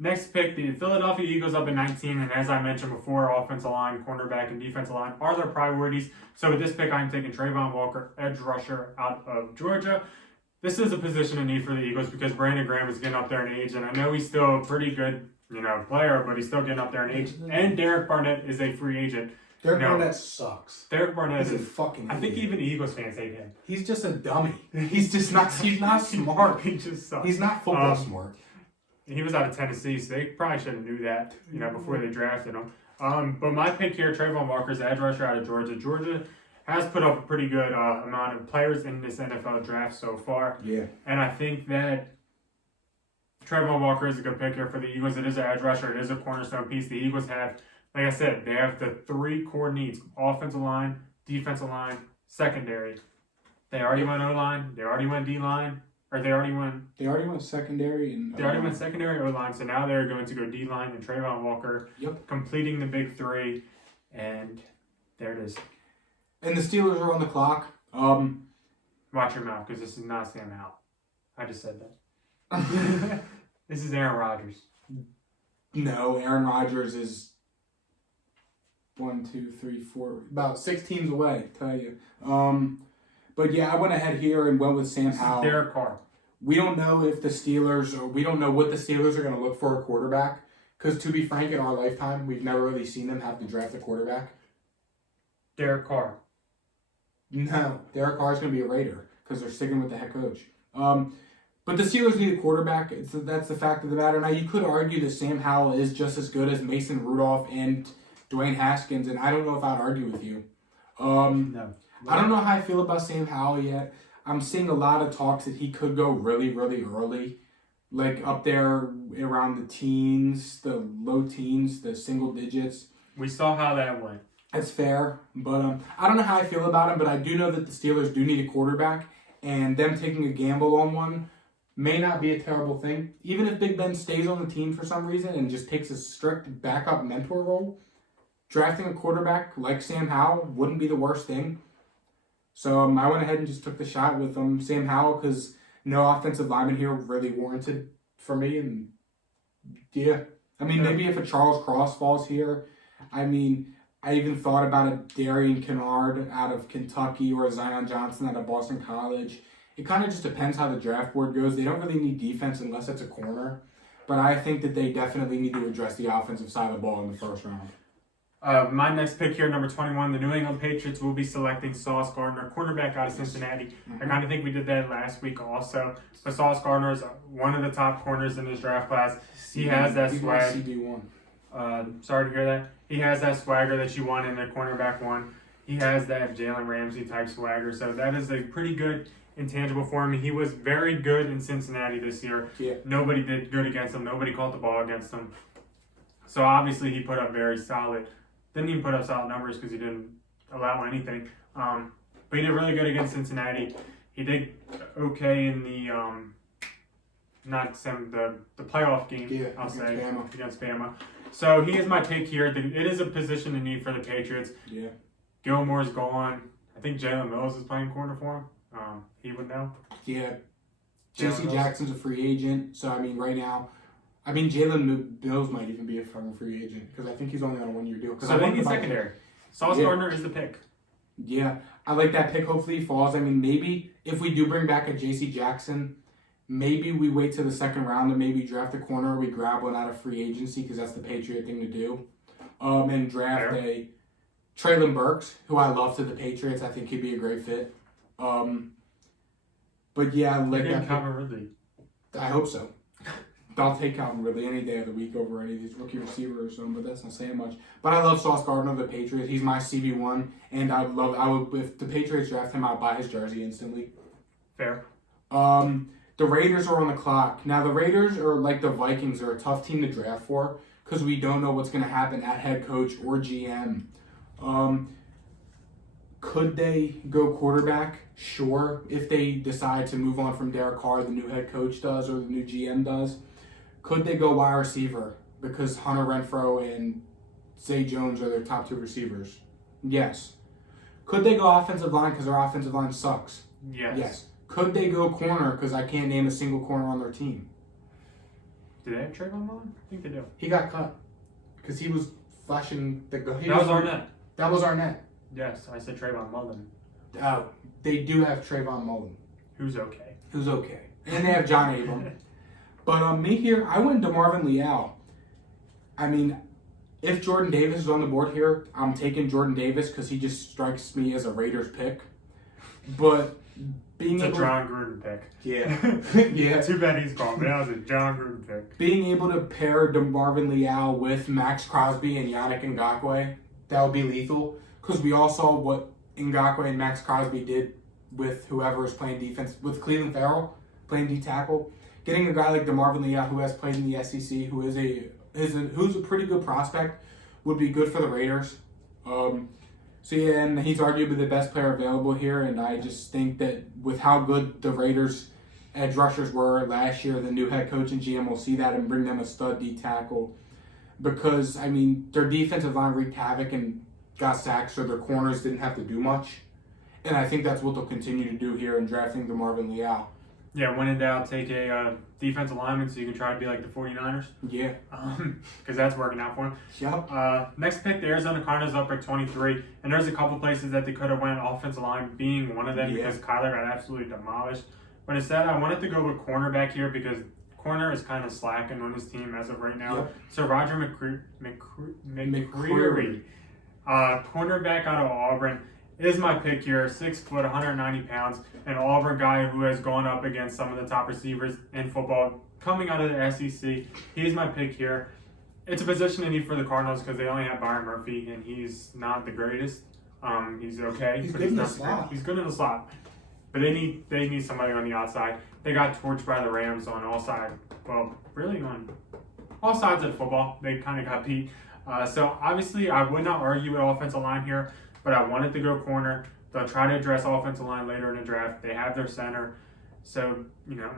Next pick, the Philadelphia Eagles up at 19, and as I mentioned before, offensive line, cornerback, and defensive line are their priorities. So with this pick, I'm taking Trayvon Walker, edge rusher out of Georgia. This is a position of need for the Eagles because Brandon Graham is getting up there in age, and I know he's still a pretty good, player, but he's still getting up there in age. And Derek Barnett is a free agent. Derek Barnett sucks. Derek Barnett is a fucking idiot. I think even Eagles fans hate him. He's just a dummy. He's not smart. He just sucks. He's not football smart. He was out of Tennessee, so they probably should have knew that, before they drafted him. But my pick here, Trayvon Walker's edge rusher out of Georgia. Georgia has put up a pretty good amount of players in this NFL draft so far. Yeah. And I think that Trayvon Walker is a good pick here for the Eagles. It is an edge rusher. It is a cornerstone piece. The Eagles have, like I said, they have the 3 core needs: offensive line, defensive line, secondary. They already went O-line. They already went D-line. Or they already went secondary and they already went secondary O-line, so now they're going to go D-line and Trayvon Walker, completing the big 3, and there it is. And the Steelers are on the clock. Watch your mouth, because this is not Sam Howell. I just said that. This is Aaron Rodgers. No, Aaron Rodgers is 1, 2, 3, 4, about 6 teams away, I tell you. But yeah, I went ahead here and went with Sam Howell. Derek Carr. We don't know what the Steelers are going to look for a quarterback. Because to be frank, in our lifetime, we've never really seen them have to draft a quarterback. Derek Carr. No, Derek Carr is going to be a Raider because they're sticking with the head coach. But the Steelers need a quarterback. That's the fact of the matter. Now, you could argue that Sam Howell is just as good as Mason Rudolph and Dwayne Haskins, and I don't know if I'd argue with you. No. I don't know how I feel about Sam Howell yet. I'm seeing a lot of talks that he could go really, really early. Like up there around the teens, the low teens, the single digits. We saw how that went. That's fair. But I don't know how I feel about him, but I do know that the Steelers do need a quarterback. And them taking a gamble on one may not be a terrible thing. Even if Big Ben stays on the team for some reason and just takes a strict backup mentor role, drafting a quarterback like Sam Howell wouldn't be the worst thing. So I went ahead and just took the shot with Sam Howell because no offensive lineman here really warranted for me. And yeah, I mean, maybe if a Charles Cross falls here, I mean, I even thought about a Darian Kennard out of Kentucky or a Zion Johnson out of Boston College. It kind of just depends how the draft board goes. They don't really need defense unless it's a corner. But I think that they definitely need to address the offensive side of the ball in the first round. My next pick here, number 21, the New England Patriots will be selecting Sauce Gardner, cornerback out of Cincinnati. Mm-hmm. I kind of think we did that last week also. But Sauce Gardner is one of the top corners in this draft class. He has that swag. CB1. Sorry to hear that. He has that swagger that you want in the cornerback one. He has that Jalen Ramsey type swagger. So that is a pretty good intangible for him. He was very good in Cincinnati this year. Yeah. Nobody did good against him. Nobody caught the ball against him. So obviously he put up very solid. Didn't even put up solid numbers because he didn't allow anything. But he did really good against Cincinnati. He did okay in the the playoff game, I'll say, against Bama. So he is my take here. It is a position of need for the Patriots. Yeah. Gilmore's gone. I think Jalen Mills is playing corner for him. He would know. Yeah. J.C. Jackson's a free agent. So, I mean, right now, Jalen Mills might even be a fucking free agent because I think he's only on a 1-year deal. So I think it's secondary. Sauce Gardner is the pick. Yeah, I like that pick. Hopefully he falls. I mean, maybe if we do bring back a J.C. Jackson, maybe we wait till the second round and maybe draft a corner or we grab one out of free agency because that's the Patriot thing to do. And draft a Treylon Burks, who I love to the Patriots. I think he'd be a great fit. But yeah, I like that. Calvin Ridley. I hope so. I'll take Calvin Ridley any day of the week over any of these rookie receivers or something, but that's not saying much. But I love Sauce Gardner of the Patriots. He's my CB1, and I would if the Patriots draft him, I'd buy his jersey instantly. Fair. The Raiders are on the clock. Now, the Raiders are like the Vikings. They're a tough team to draft for because we don't know what's going to happen at head coach or GM. Could they go quarterback? Sure. If they decide to move on from Derek Carr, the new head coach does, or the new GM does. Could they go wide receiver? Because Hunter Renfrow and Zay Jones are their top 2 receivers. Yes. Could they go offensive line because their offensive line sucks? Yes. Yes. Could they go corner? Because I can't name a single corner on their team. Do they have Trayvon Mullen? I think they do. He got cut because he was flashing the. That was Arnett. That was Arnett. Yes, I said Trayvon Mullen. They do have Trayvon Mullen. Who's okay. And they have John Abram. But me here, I went to Marvin Leal. I mean, if Jordan Davis is on the board here, I'm taking Jordan Davis because he just strikes me as a Raiders pick. But being it's a John Gruden pick. Yeah. Yeah. Too bad he's gone, but that was a John Gruden pick. Being able to pair Marvin Leal with Max Crosby and Yannick Ngakoue, that would be lethal. Because we all saw what Ngakoue and Max Crosby did with whoever is playing defense, with Cleveland Farrell playing D-tackle. Getting a guy like DeMarvin Leal, who has played in the SEC, who's a pretty good prospect, would be good for the Raiders. So yeah, and he's arguably the best player available here, and I just think that with how good the Raiders edge rushers were last year, the new head coach and GM will see that and bring them a stud D-tackle. Because, I mean, their defensive line wreaked havoc and got sacked, so their corners didn't have to do much. And I think that's what they'll continue to do here in drafting DeMarvin Leal. Yeah, when in doubt, take a defensive lineman so you can try to be like the 49ers. Yeah. Because that's working out for them. Yep. Next pick, the Arizona Cardinals up at 23. And there's a couple places that they could have went offensive line, being one of them because Kyler got absolutely demolished. But instead, I wanted to go with cornerback here because corner is kind of slacking on this team as of right now. Yep. So Roger McCreary, cornerback out of Auburn, is my pick here. 6 foot, 190 pounds, an Auburn guy who has gone up against some of the top receivers in football coming out of the SEC. He's my pick here. It's a position they need for the Cardinals because they only have Byron Murphy, and he's not the greatest. He's okay. He's but good in not the slot. He's good in the slot. But they need somebody on the outside. They got torched by the Rams on all sides. Well, really on all sides of football. They kind of got beat. So obviously, I would not argue with offensive line here, but I wanted to go corner. They'll try to address offensive line later in the draft. They have their center. So, Yeah.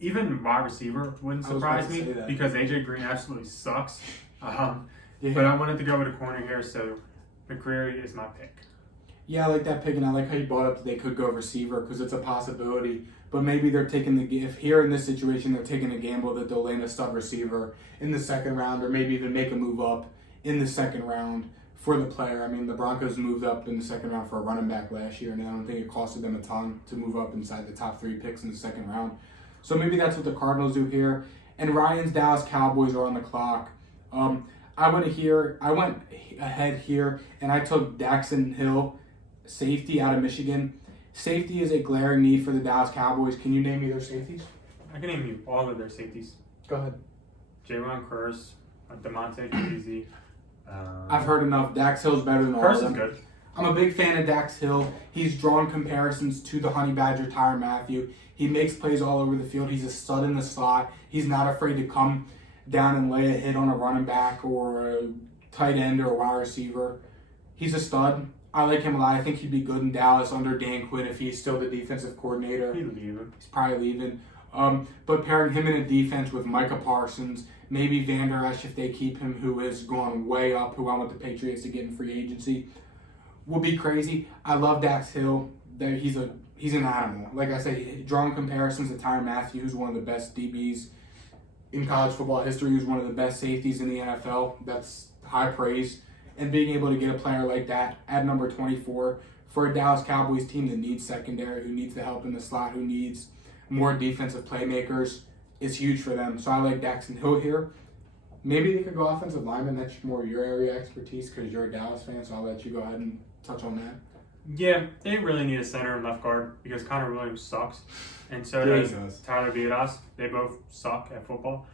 Even wide receiver wouldn't surprise me because AJ Green absolutely sucks. Yeah. But I wanted to go with a corner here, so McCreary is my pick. Yeah, I like that pick, and I like how you brought up that they could go receiver because it's a possibility. But maybe they're taking if here in this situation they're taking a gamble that they'll land a stud receiver in the second round, or maybe even make a move up in the second round for the player. I mean, the Broncos moved up in the second round for a running back last year, and I don't think it costed them a ton to move up inside the top 3 picks in the second round. So maybe that's what the Cardinals do here. And Ryan's Dallas Cowboys are on the clock. I went ahead here, and I took Daxton Hill, safety out of Michigan. Safety is a glaring need for the Dallas Cowboys. Can you name me their safeties? I can name you all of their safeties. Go ahead. Javon Curse, DeMonte Casey. I've heard enough. Dax Hill's better than all Curse of is them. good. I'm a big fan of Dax Hill. He's drawn comparisons to the Honey Badger Tyrann Mathieu. He makes plays all over the field. He's a stud in the slot. He's not afraid to come down and lay a hit on a running back or a tight end or a wide receiver. He's a stud. I like him a lot. I think he'd be good in Dallas under Dan Quinn if he's still the defensive coordinator. He's leaving. He's probably leaving. But pairing him in a defense with Micah Parsons, maybe Van Der Esch if they keep him, who is going way up, who I want the Patriots to get in free agency, would be crazy. I love Dax Hill. He's an animal. Like I say, drawing comparisons to Tyrann Mathieu, who's one of the best DBs in college football history, who's one of the best safeties in the NFL. That's high praise. And being able to get a player like that at number 24 for a Dallas Cowboys team that needs secondary, who needs the help in the slot, who needs more defensive playmakers, is huge for them. So I like Daxton Hill here. Maybe they could go offensive lineman. That's more your area expertise because you're a Dallas fan, so I'll let you go ahead and touch on that. Yeah, they really need a center and left guard because Connor Williams sucks. And so does Tyler Viedas. They both suck at football.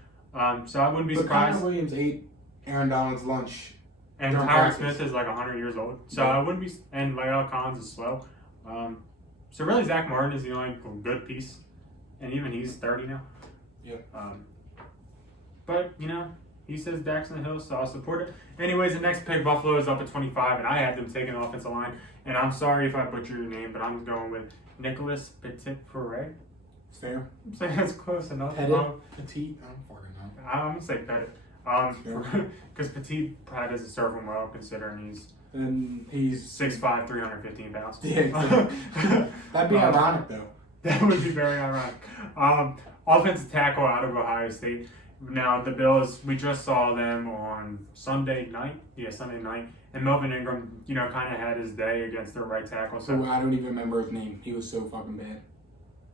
So I wouldn't be surprised. Connor Williams ate Aaron Donald's lunch. And Tyron Smith is like 100 years old. So I wouldn't be... And Lyle Collins is slow. So really, Zach Martin is the only good piece. And even he's 30 now. Yep. But, he says Daxton Hill, so I'll support it. Anyways, the next pick, Buffalo, is up at 25, and I had them taking offensive line. And I'm sorry if I butcher your name, but I'm going with Nicholas Petit-Ferret. Fair. I'm saying that's close enough. Petit? I don't fucking know. I'm going to say Petit. Because Petit probably doesn't serve him well, considering he's And he's 6'5", 315 pounds. Yeah, that'd be ironic though. That would be very ironic. Offensive tackle out of Ohio State. Now, the Bills, we just saw them on Sunday night. Yeah, Sunday night. And Melvin Ingram, kind of had his day against their right tackle. So I don't even remember his name. He was so fucking bad.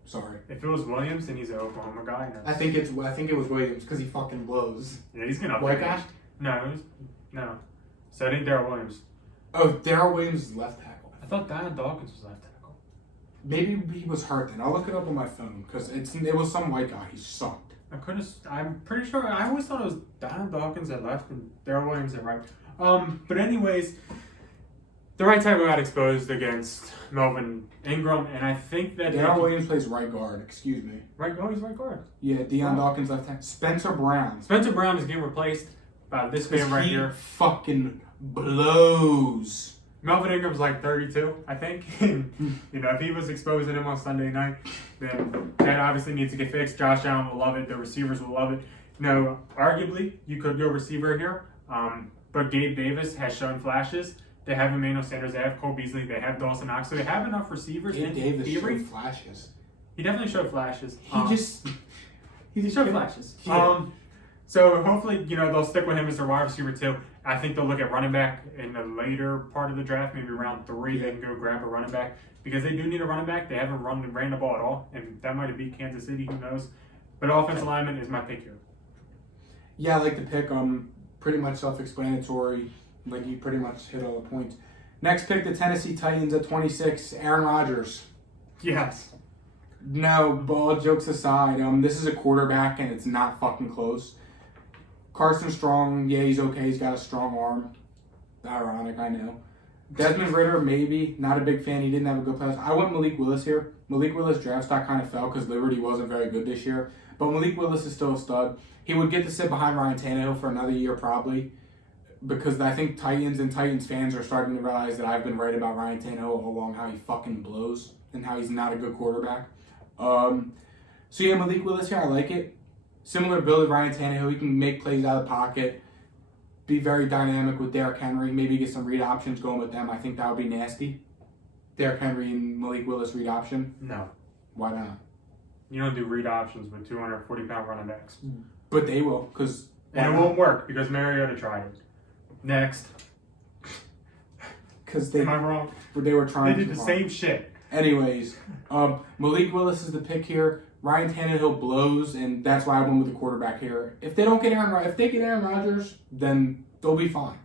Sorry. If it was Williams, then he's an Oklahoma guy. I think it was Williams because he fucking blows. Yeah, he's gonna. White guy? No. So I think Darrell Williams. Oh, Darrell Williams is left tackle. I thought Dion Dawkins was left tackle. Maybe he was hurt then. I'll look it up on my phone because it was some white guy. He sucked. I'm pretty sure. I always thought it was Dion Dawkins at left and Darrell Williams at right. But anyways, the right tackle got exposed against Melvin Ingram, and I think that Darrell Williams plays right guard. Excuse me. He's right guard. Yeah, Deion Dawkins left tackle. Spencer Brown is getting replaced by this man right here. Fucking blows. Melvin Ingram's like 32, I think. If he was exposing him on Sunday night, then that obviously needs to get fixed. Josh Allen will love it. The receivers will love it. Arguably, you could go receiver here, but Gabe Davis has shown flashes. They have Emmanuel Sanders. They have Cole Beasley. They have Dawson Knox. So they have enough receivers. Gabe Davis showed flashes. He definitely showed flashes. He showed flashes. Yeah. So hopefully, they'll stick with him as their wide receiver too. I think they'll look at running back in the later part of the draft, maybe round 3. They can go grab a running back because they do need a running back. They haven't ran the ball at all, and that might have beat Kansas City. Who knows? But offensive lineman is my pick here. Yeah, I like the pick. Pretty much self-explanatory. Like you pretty much hit all the points. Next pick, the Tennessee Titans at 26. Aaron Rodgers. Yes. No, all jokes aside, this is a quarterback and it's not fucking close. Carson Strong, yeah, he's okay. He's got a strong arm. Ironic, I know. Desmond Ridder, maybe. Not a big fan. He didn't have a good pass. I went Malik Willis here. Malik Willis' draft stock kind of fell because Liberty wasn't very good this year. But Malik Willis is still a stud. He would get to sit behind Ryan Tannehill for another year probably. Because I think Titans and Titans fans are starting to realize that I've been right about Ryan Tannehill all along, how he fucking blows and how he's not a good quarterback. So yeah, Malik Willis here, I like it. Similar build of Ryan Tannehill. He can make plays out of the pocket, be very dynamic with Derrick Henry, maybe get some read options going with them. I think that would be nasty. Derrick Henry and Malik Willis read option? No. Why not? You don't do read options with 240-pound running backs. But they will, because... And it won't work, because Mariota tried it. Next. Because they... Am I wrong? They were trying They did the same shit. Anyways, Malik Willis is the pick here. Ryan Tannehill blows, and that's why I went with the quarterback here. If they get Aaron Rodgers, then they'll be fine.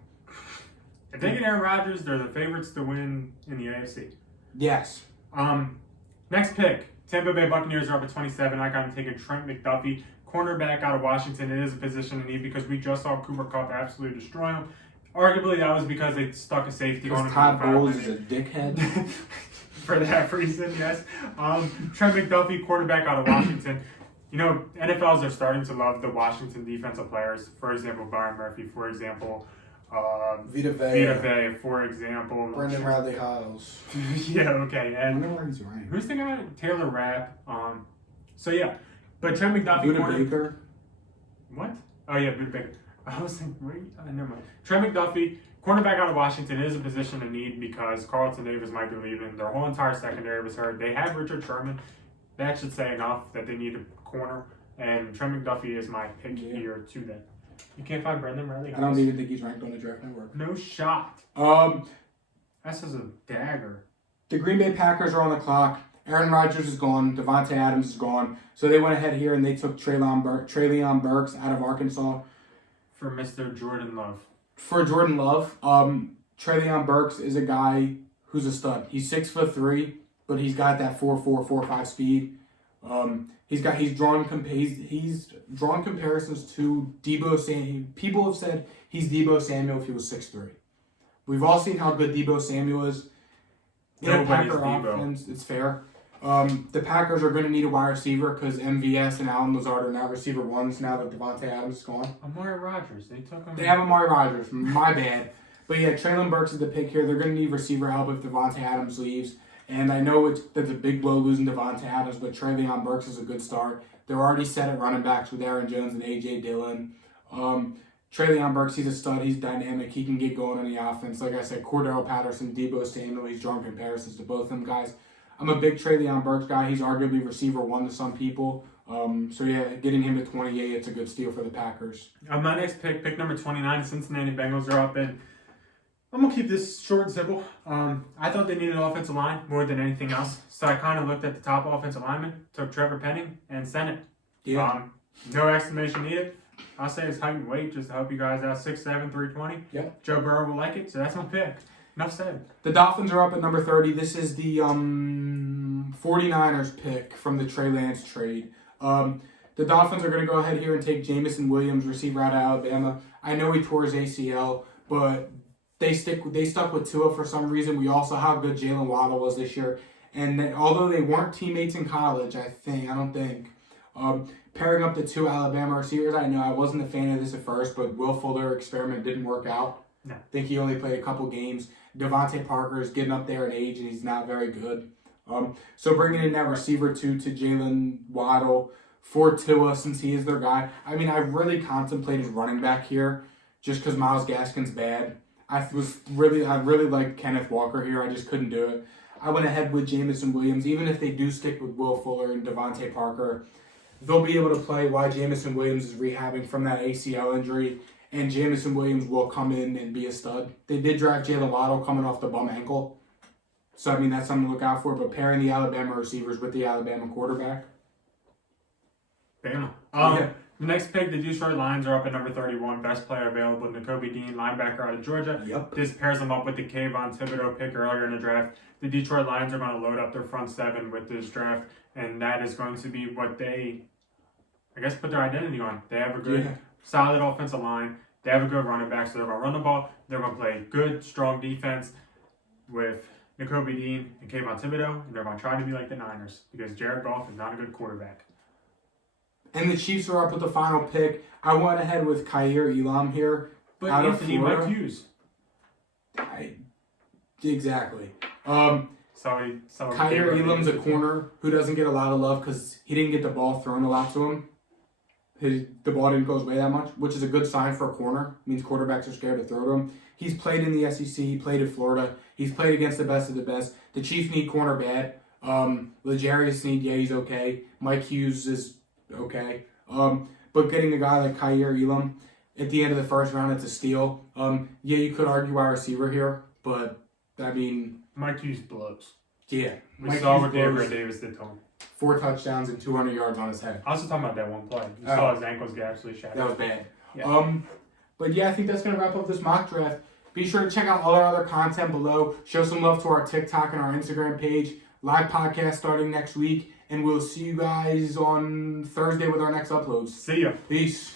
If they get Aaron Rodgers, they're the favorites to win in the AFC. Yes. Next pick, Tampa Bay Buccaneers are up at 27. I got him taking Trent McDuffie, cornerback out of Washington. It is a position in need because we just saw Cooper Kupp absolutely destroy him. Arguably, that was because they stuck a safety on him. Todd Bowles is a dickhead. For that reason, yes. Trent McDuffie, quarterback out of Washington. NFLs are starting to love the Washington defensive players. For example, Byron Murphy. For example, Vita Vea. For example, Brendan Riley Hiles. Yeah, okay. And he's right. Who's the guy? Taylor Rapp. So yeah, but Trent McDuffie. Buda Baker. What? Oh yeah, Buda Baker. I was thinking, never mind. Trent McDuffie, cornerback out of Washington, is a position of need because Carlton Davis might be leaving. Their whole entire secondary was hurt. They have Richard Sherman. That should say enough that they need a corner. And Trent McDuffie is my pick here to them. You can't find Brendan Riley. I don't even think he's ranked on the Draft Network. No shot. That's just a dagger. The Green Bay Packers are on the clock. Aaron Rodgers is gone. Devontae Adams is gone. So they went ahead here and they took Treylon Burks out of Arkansas. For Mr. Jordan Love. For Jordan Love, Treylon Burks is a guy who's a stud. He's 6'3", but he's got that 4.4, 4.5 speed. He's drawn comparisons to Deebo Samuel. People have said he's Deebo Samuel if he was 6'3". We've all seen how good Deebo Samuel is. In a Packer offense, it's fair. The Packers are going to need a wide receiver because MVS and Allen Lazard are now receiver ones now that Devontae Adams is gone. Amari Rodgers. They took him. They have Amari Rodgers. My bad. But yeah, Treylon Burks is the pick here. They're going to need receiver help if Devontae Adams leaves. And I know that's a big blow losing Devontae Adams, but Treylon Burks is a good start. They're already set at running backs with Aaron Jones and A.J. Dillon. Treylon Burks, he's a stud. He's dynamic. He can get going on the offense. Like I said, Cordell Patterson, Debo Samuel, he's drawing comparisons to both of them guys. I'm a big Treylon Burks guy. He's arguably receiver 1 to some people. So, yeah, getting him to 28, it's a good steal for the Packers. My next pick number 29, Cincinnati Bengals are up, and I'm going to keep this short and simple. I thought they needed an offensive line more than anything else, so I kind of looked at the top offensive lineman, took Trevor Penning, and sent it. Yeah. No explanation needed. I'll say it's height and weight just to help you guys out. 6'7", 320. Yep. Joe Burrow will like it, so that's my pick. Enough said. The Dolphins are up at number 30. This is the 49ers pick from the Trey Lance trade. The Dolphins are going to go ahead here and take Jamison Williams, receiver out of Alabama. I know he tore his ACL, but they stuck with Tua for some reason. We all saw how good Jalen Waddle was this year. And although they weren't teammates in college, I don't think, pairing up the 2 Alabama receivers, I know I wasn't a fan of this at first, but Will Fuller experiment didn't work out. No. I think he only played a couple games. Devontae Parker is getting up there in age, and he's not very good. So bringing in that receiver 2 to Jalen Waddle for Tua, since he is their guy. I mean, I really contemplated running back here just because Myles Gaskin's bad. I really liked Kenneth Walker here. I just couldn't do it. I went ahead with Jamison Williams. Even if they do stick with Will Fuller and Devontae Parker, they'll be able to play while Jamison Williams is rehabbing from that ACL injury, and Jamison Williams will come in and be a stud. They did draft Jalen Waddle coming off the bum ankle. So, I mean, that's something to look out for. But pairing the Alabama receivers with the Alabama quarterback. Bama. Yeah. The next pick, the Detroit Lions are up at number 31. Best player available, Nakobe Dean, linebacker out of Georgia. Yep. This pairs them up with the Kayvon Thibodeau pick earlier in the draft. The Detroit Lions are going to load up their front 7 with this draft, and that is going to be what they, I guess, put their identity on. They have a good, solid offensive line. They have a good running back, so they're going to run the ball. They're going to play good, strong defense with Nakobe Dean and Kayvon Thibodeau, and they're going to try to be like the Niners because Jared Goff is not a good quarterback. And the Chiefs are up with the final pick. I went ahead with Kaiir Elam here. But out Anthony of Florida. Mike Hughes. Exactly. Kaiir Kaiir Elam's a corner who doesn't get a lot of love because he didn't get the ball thrown a lot to him. The ball didn't go his way that much, which is a good sign for a corner. It means quarterbacks are scared to throw to him. He's played in the SEC. He played in Florida. He's played against the best of the best. The Chiefs need corner bad. L'Jarius Sneed, he's okay. Mike Hughes is okay. But getting a guy like Kaiir Elam at the end of the first round, it's a steal. You could argue wide receiver here, but, I mean... Mike Hughes blows. Yeah. We saw what Gabriel Davis did to him. 4 touchdowns and 200 yards on his head. I was talking about that one play. You saw his ankles get absolutely shattered. That was bad. Yeah. But yeah, I think that's going to wrap up this mock draft. Be sure to check out all our other content below. Show some love to our TikTok and our Instagram page. Live podcast starting next week. And we'll see you guys on Thursday with our next uploads. See ya. Peace.